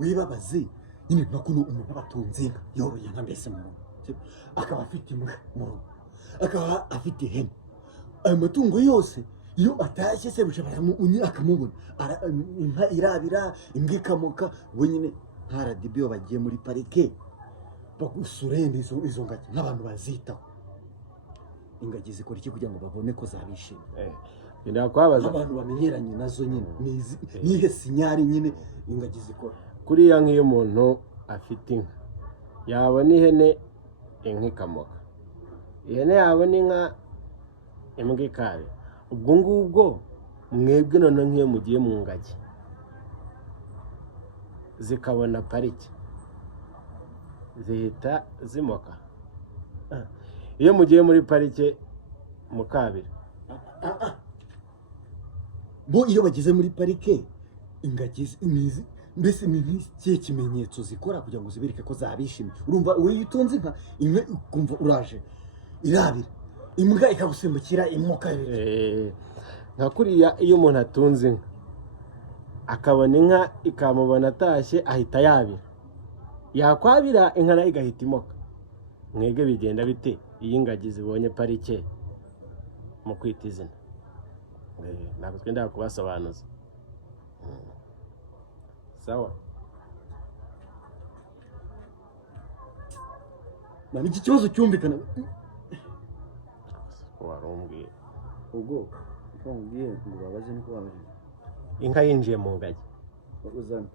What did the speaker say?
wibabaze nyine nakuno umuntu abatunze inka yoroye nka mbese mu rugo akaba afite imbwa mu rugo akaba afite ihene ayo matungo yose iyo atashye se bushobora akamubona inka irabira imbwa ikamoka we nyine nta RDB bagiye muri parike bagusurende izo ngagi nk'abantu bazitaho ingagi zikora iki kugira ngo babone ko zabishimye ndakwabaza abantu bamenyeranye nazo nyine nihe sinyari nyine ingagi zikora kuriya nk'iyo umuntu afite inka yabona ihene inka ikamoka ihene yabona inka imbwa ikabira ubwo ngubwo mwebwe none nk'iyo mugiye mu ngagi zikabona parike zihita zimoka iyo mugiye muri parike mukabira bo iyo bageze muri parike ingagi mbese ni ikihe kimenyetso zikora kugira ngo zibereke ko zabishimye urumva wowe utunze inka imwe ukumva uraje irabira imbwa ikagusimbukira imuka nka kuriya iyo umuntu atunze inka akabona inka ikamubona atashye ahita yabira yakwabira inka nayo igahita imoka mwebwe bigenda bite iyo ingagi zibonye parike mu kwita izina ntabwo twenda kubasobanuza sawa nani iki kibazo cyumvikana warumbwiye ubwo uko mbwiye ngo babaze niko babaje inka yinjiye mu ngagi uzana